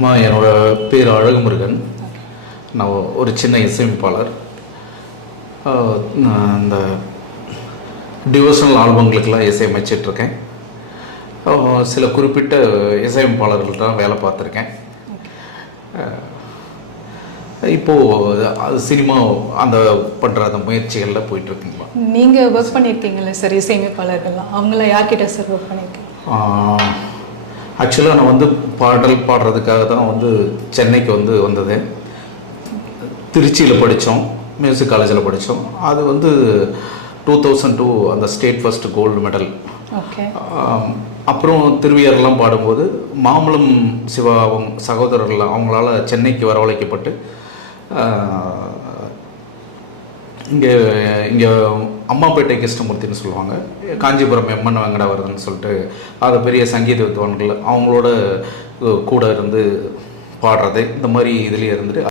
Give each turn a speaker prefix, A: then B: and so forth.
A: அம்மா என்னோட பேர் அழகுமுருகன். நான் ஒரு சின்ன இசையமைப்பாளர். இந்த டிவோஷனல் ஆல்பங்களுக்கெல்லாம் இசையமைச்சிட்ருக்கேன். சில குறிப்பிட்ட இசையமைப்பாளர்கள்ட்ட வேலை பார்த்துருக்கேன். இப்போது அது சினிமா அந்த பண்ணுற அந்த முயற்சிகளில் போயிட்டுருக்குங்களா
B: நீங்கள் ஒர்க் பண்ணியிருக்கீங்கல்ல சார் இசையமைப்பாளர்கள்லாம். அவங்கள யார்கிட்ட சார் ஒர்க் பண்ணியிருக்கீங்க
A: ஆக்சுவலாக நான் வந்து பாடல் பாடுறதுக்காக தான் வந்து சென்னைக்கு வந்து வந்தது. திருச்சியில் படித்தோம் மியூசிக் காலேஜில் படித்தோம் அது வந்து டூ தௌசண்ட் டூ அந்த ஸ்டேட் ஃபர்ஸ்ட் கோல்டு மெடல் அப்புறம் திருவியர்லாம் பாடும்போது மாம்பழம் சிவா அவங்க சகோதரர்கள் அவங்களால சென்னைக்கு வரவழைக்கப்பட்டு இங்கே இங்கே அம்மாப்பேட்டை கிருஷ்ணமூர்த்தின்னு சொல்லுவாங்க. காஞ்சிபுரம் எம்மன் வெங்கடாவரதன் சொல்லிட்டு அது பெரிய சங்கீத வித்வான்கள் அவங்களோட கூட இருந்து பாடுறது இந்த மாதிரி இதுலேயே இருந்துட்டு